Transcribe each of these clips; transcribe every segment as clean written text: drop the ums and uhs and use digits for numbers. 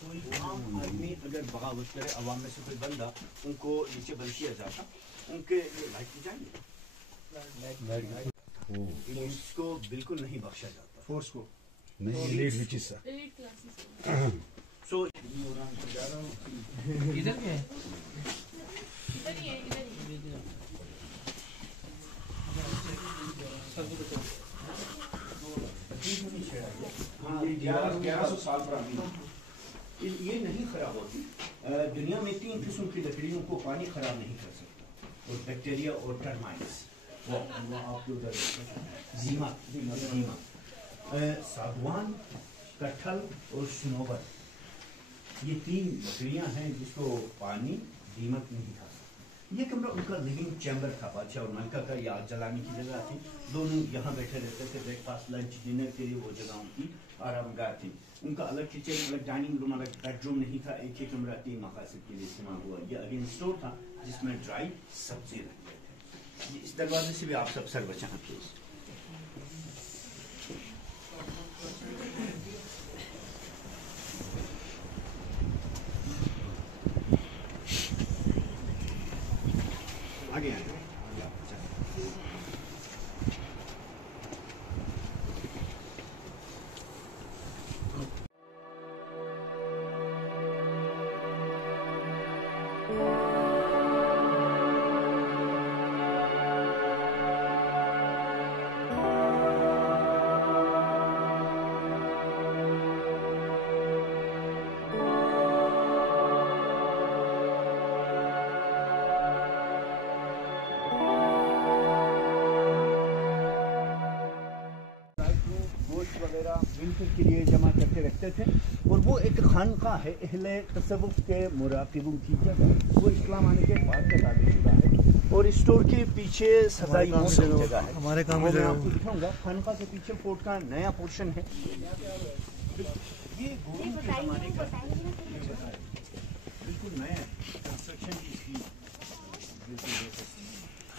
कोई आम आदमी अगर बगावत करे, अवाम में से कोई बंदा उनको नीचे बंद किया जाता, उनके लाइट की जाएंगे, इसको बिल्कुल नहीं बख्शा जाता, फोर्स को नहीं। सो इधर क्या है? हाँ, 1100 साल पुरानी ये नहीं खराब होती। दुनिया में 3 किस्म की लकड़ियों को पानी खराब नहीं कर सकता, और बैक्टीरिया और टर्माइट्स, वो आपके उधर जीमा, सागवान, कटहल और स्नोबर, ये 3 लकड़ियां हैं जिसको पानी दीमक नहीं खा सकता। ये कमरा उनका लिविंग चैम्बर था, बादशाह और मलका का, या आग जलाने की जगह थी। दोनों यहाँ बैठे रहते थे, ब्रेकफास्ट लंच डिनर के लिए वो जगह उनकी आरामगाह थी। उनका अलग किचन, अलग डाइनिंग रूम, अलग बेडरूम नहीं था। एक ही कमरा 3 मकासद के लिए इस्तेमाल हुआ। ये अगेन स्टोर था जिसमें ड्राई सब्जी रखते थे। इस दरवाजे से भी आप सब सर बचाना प्लीज। आगे आगे विंटर के लिए जमा करके रखते थे। और वो एक खानका है, अहले तसव्वुफ के मुराकिबों की जगह, वो इस्लाम आने के बाद का ताबीर है। और स्टोर के पीछे सजाई जगह है, हमारे काम में आपको दिखाऊंगा। खानका के पीछे फोर्ट का नया पोर्शन है। ये गोरों के जमाने का बिल्कुल नया कंस्ट्रक्शन की।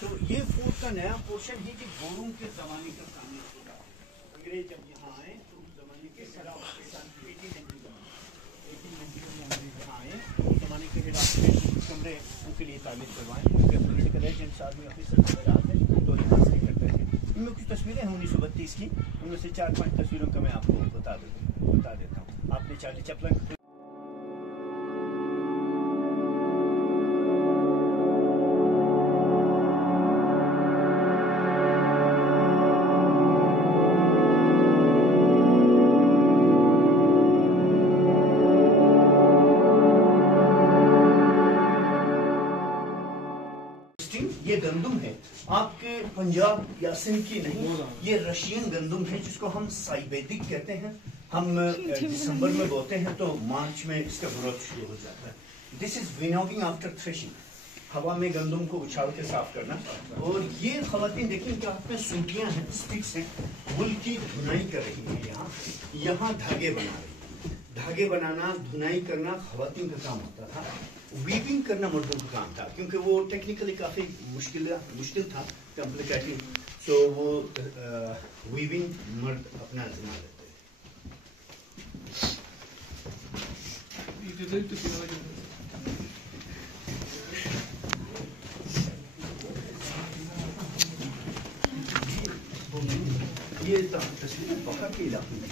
तो ये फोर्ट का नया पोर्शन है कि गोरों के जमाने का सामने होगा। अंग्रेज जब यहाँ आए तो उस जमाने के शराब के साथ 1890 आए, उस जमाने के कमरे उनके लिए तामीर करवाएं। उनके पोलिटिकल एजेंट्स, आर्मी ऑफिसर वगैरह आते तो यहाँ से करते थे। इनमें कुछ तस्वीरें हैं 1932 की, उनमें से 4-5 तस्वीरों का मैं आपको बता देता हूँ। आपने चार्ली चैपलिन ये गंदुम है, आपके पंजाब या सिंध की नहीं, ये रशियन गंदुम है जिसको हम साइबेदिक कहते हैं। हम दिसंबर में बोते हैं तो मार्च में इसका ग्रोथ शुरू हो जाता है। This is winnowing after threshing, हवा में गंदुम को उछाल के साफ करना। और ये खवातीन देखें कि हाथ में सूटियां हैं, स्टिक्स हैं, वुल की धुनाई कर रही है। यहाँ धागे बना रही है। धागे बनाना, धुनाई करना खवातीन का काम होता था। वीविंग करना मर्दों का काम था, क्योंकि वो टेक्निकली काफी मुश्किल था, कॉम्प्लिकेटेड। सो वो वीविंग मर्द अपना जिम्मा लेते थे। ये तस्वीर बकर के इलाके में,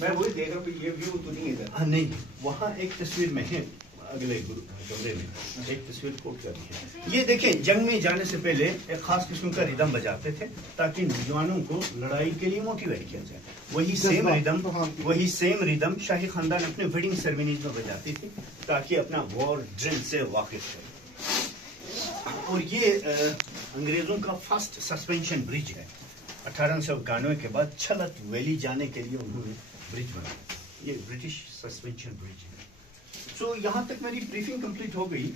मैं वही देख रहा हूँ। ये व्यू तो नहीं है। हाँ नहीं, वहाँ एक तस्वीर में है, अगले कमरे में एक तस्वीर कोट कर दी है। ये देखें, जंग में जाने से पहले एक खास किस्म का रिदम बजाते थे ताकि नौजवानों को लड़ाई के लिए मोटिवेट किया जाए। वही सेम रिदम शाही खानदान अपने वेडिंग सेरेमनीज में बजाती थी ताकि अपना वॉर ड्रिल से वाकिफ रहे। और ये अंग्रेजों का फर्स्ट सस्पेंशन ब्रिज है। 1891 के बाद छलत वैली जाने के लिए उन्होंने ब्रिज बनाया। ये ब्रिटिश सस्पेंशन ब्रिज है। सो यहाँ तक मेरी ब्रीफिंग कंप्लीट हो गई।